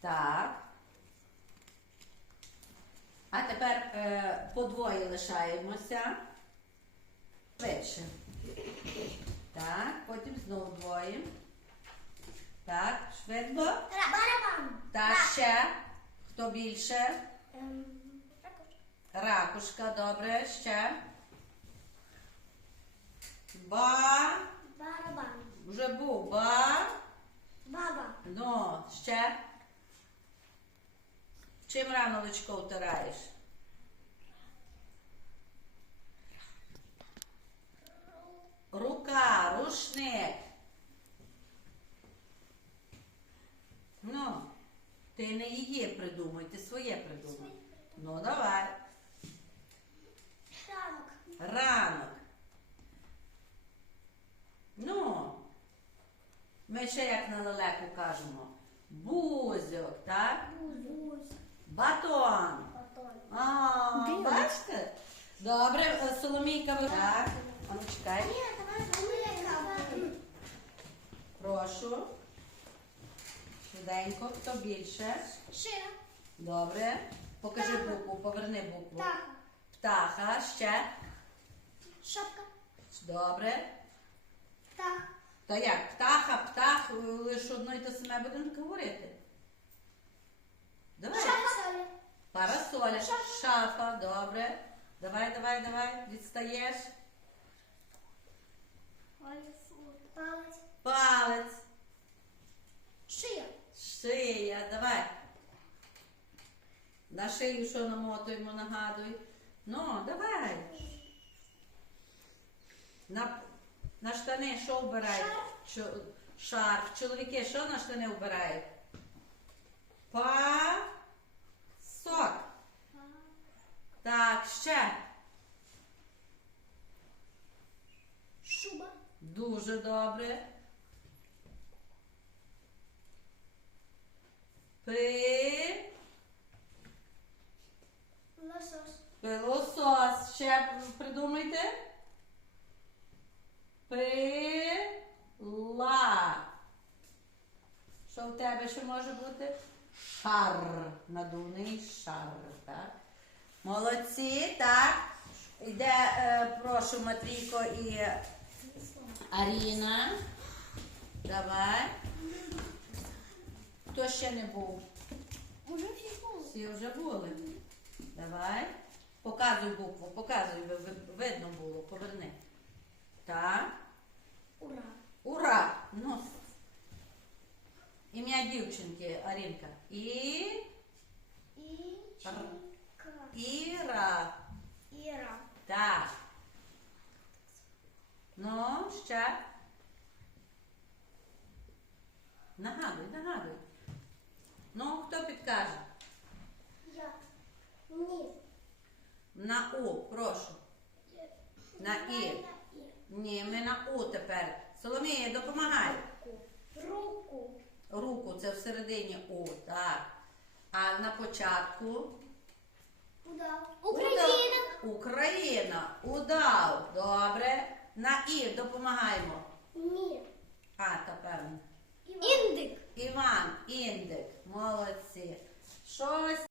Так. А тепер е, по двоє лишаємося. Швидше. Так, потім знову двоє. Так, швидко. Барабан. Так, ще. Хто більше? Ем. Ракушка, добре, ще. Ба. Барабан. Вже був. Ба. Баба. Ну, ще. Чим рано личко втираєш? Рука, рушник. Ну, ти не її придумай, ти своє придумай. Ну, давай. Ранок. Ранок. Ну, ми ще як на лелеку кажемо. Бузьок, так? Бузь. Батон. Батон. А, Білий. бачите? Добре, е, Соломійка, ви- так. А ну чекай. Ні, давай велика. Прошу. Швиденько, хто більше? Шира. Добре. Покажи Птаха. букву, поверни букву. Так. Птаха, ще. Шапка. Добре. Так. Та як? Птаха, птах, лише одно і те саме будемо говорити. Давай. Шапка. Шафа. Шафа, добре. Давай, давай, давай. Відстаєш. Палець. Палець. Шия. Шия, давай. На шию що намотуємо, нагадуй. Ну, давай. На, на штани що вбирають? Шарф. Шарф. Чоловіки що на штани вбирають? Па. Сок. Так, ще. Шуба. Дуже добре. Пи. Лосос. Пилосос. Ще придумайте. Пила. Що в тебе ще може бути? Шар. Надувний шар. Так? Молодці, так. Йде, е, прошу, Матрійко і Аріна. Давай. Хто ще не був? Уже всі були. Всі вже були. Давай. Показуй букву, показуй, ви- ви- видно було, поверни. Так. Ура. Ура! Ну. Ім'я дівчинки Арінка. І. Ічка. Іра. Іра. Так. Ну, ще. Нагадуй, нагадуй. Ну, хто підкаже? Я. Ні. На У, прошу. На І. Ні, ми на У тепер. Соломія, допомагай. Руку. Руку це всередині У, так. А на початку. Удав. Удав. Україна. Удав. Добре. На І допомагаємо. Ні. А, та певно. Індик. Іван, індик. Молодці. Щось